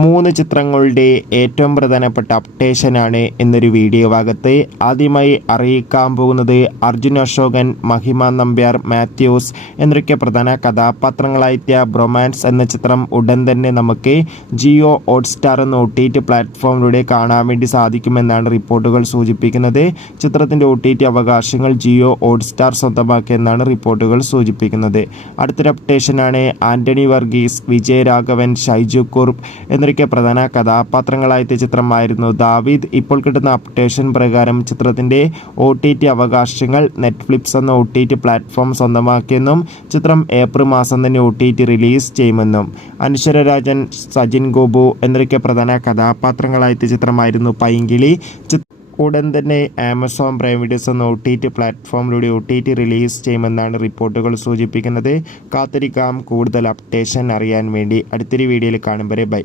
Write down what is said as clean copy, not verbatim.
3 ചിത്രങ്ങളുടെ ഏറ്റവും പ്രധാനപ്പെട്ട അപ്ഡേഷനാണ് എന്നൊരു വീഡിയോ ഭാഗത്ത് ആദ്യമായി അറിയിക്കാൻ പോകുന്നത്. അർജുൻ അശോകൻ, മഹിമ നമ്പ്യാർ, മാത്യൂസ് എന്നൊക്കെ പ്രധാന കഥാപാത്രങ്ങളായെത്തിയ ബ്രൊമാൻസ് എന്ന ചിത്രം ഉടൻ തന്നെ നമുക്ക് ജിയോ ഹോട്ട്സ്റ്റാർ എന്ന OTT പ്ലാറ്റ്ഫോമിലൂടെ കാണാൻ വേണ്ടി സാധിക്കുമെന്നാണ് റിപ്പോർട്ടുകൾ സൂചിപ്പിക്കുന്നത്. ചിത്രത്തിൻ്റെ OTT അവകാശങ്ങൾ ജിയോ ഹോട്ട്സ്റ്റാർ സ്വന്തമാക്കിയെന്നാണ് റിപ്പോർട്ടുകൾ സൂചിപ്പിക്കുന്നത്. അടുത്തൊരു അപ്ഡേഷനാണ് ആന്റണി വർഗീസ്, വിജയരാഘവൻ, ഷൈജു കുറുപ്പ് എന്നൊക്കെ പ്രധാന കഥാപാത്രങ്ങളായെത്തിയ ചിത്രമായിരുന്നു ദാവീദ്. ഇപ്പോൾ കിട്ടുന്ന അപ്ഡേഷൻ പ്രകാരം ചിത്രത്തിൻ്റെ OTT അവകാശങ്ങൾ നെറ്റ്ഫ്ലിക്സ് എന്ന OTT പ്ലാറ്റ്ഫോം സ്വന്തമാക്കിയെന്നും ചിത്രം ഏപ്രിൽ മാസം തന്നെ OTT റിലീസ് ചെയ്യുമെന്നും. അനശ്വര രാജൻ, സജിൻ ഗോപു എന്നൊക്കെ പ്രധാന കഥാപാത്രങ്ങളായെത്തിയ ചിത്രമായിരുന്നു പൈങ്കിളി. ഉടൻ തന്നെ ആമസോൺ പ്രൈം വീഡിയോസ് എന്ന OTT പ്ലാറ്റ്ഫോമിലൂടെ OTT റിലീസ് ചെയ്യുമെന്നാണ് റിപ്പോർട്ടുകൾ സൂചിപ്പിക്കുന്നത്. കാത്തിരിക്കാം കൂടുതൽ അപ്ഡേഷൻ അറിയാൻ വേണ്ടി. അടുത്തൊരു വീഡിയോയിൽ കാണും വരെ ബൈ.